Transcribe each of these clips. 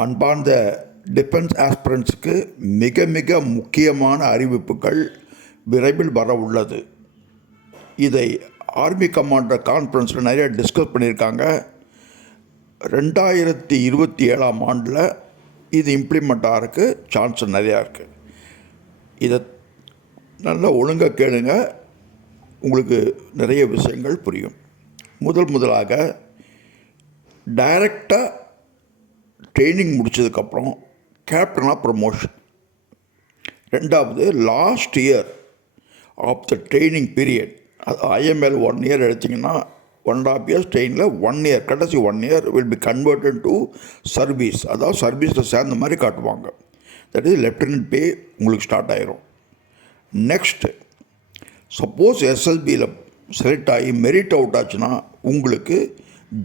அன்பார்ந்த டிஃபென்ஸ் ஆஸ்பிரண்ட்ஸுக்கு மிக மிக முக்கியமான அறிவிப்புகள் விரைவில் வர உள்ளது. இதை ஆர்மி கமாண்டர் கான்ஃபரன்ஸில் நிறைய டிஸ்கஸ் பண்ணியிருக்காங்க. 2027 ஆண்டில் இது இம்ப்ளிமெண்ட் ஆகிறதுக்கு சான்ஸ் நிறையா இருக்குது. இதை நல்லா ஒழுங்காக கேளுங்க, உங்களுக்கு நிறைய விஷயங்கள் புரியும். முதலாக டைரக்டாக ட்ரைனிங் முடித்ததுக்கப்புறம் கேப்டனாக ப்ரமோஷன். ரெண்டாவது, last year of the training period, அது IML 1 இயர் எடுத்திங்கன்னா 1.5 years ட்ரெயினில் 1 இயர், கடைசி 1 year will be converted to service. அதாவது சர்வீஸில் சேர்ந்த மாதிரி காட்டுவாங்க. தட் இஸ் லெஃப்டினன்ட் பே உங்களுக்கு ஸ்டார்ட் ஆகிரும். நெக்ஸ்ட்டு, சப்போஸ் SSBயில் செலக்ட் ஆகி மெரிட் அவுட் ஆச்சுன்னா உங்களுக்கு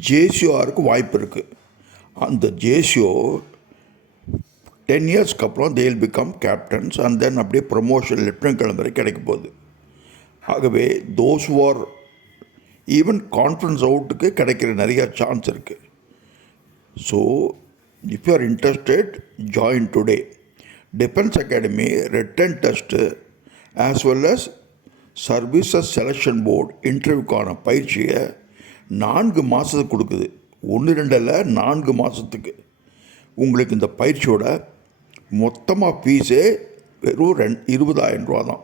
JCORக்கு வாய்ப்பு இருக்குது. அந்த JCO 10 இயர்ஸ்க்கு அப்புறம் they will become captains and then அப்படியே ப்ரமோஷன் லெஃப்டினன்ட் கர்னல் வரை கிடைக்க போகுது. ஆகவே those who are even conference அவுட்டுக்கு கிடைக்கிற நிறைய சான்ஸ் இருக்குது. So if you are interested, join today. Defence academy written test as well as services selection board இன்டர்வியூக்கான பயிற்சியை 4 மாதத்துக்கு கொடுக்குது. 1-2 இல்லை, 4 மாதத்துக்கு. உங்களுக்கு இந்த பயிற்சியோட மொத்தமாக ஃபீஸே வெறும் 20,000 ரூபா தான்.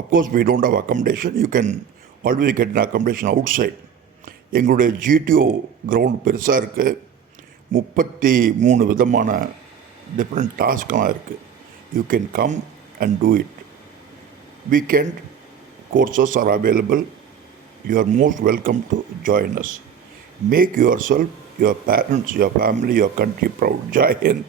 Of course we don't have accommodation. You can always get an accommodation outside. எங்களுடைய GTO கிரவுண்ட் பெருசாக இருக்குது. 33 விதமான டிஃப்ரெண்ட் டாஸ்கெலாம் இருக்குது. You can come and do it. Weekend courses are available. You are most welcome to join us. Make yourself, your parents, your family, your country proud. Jai Hind.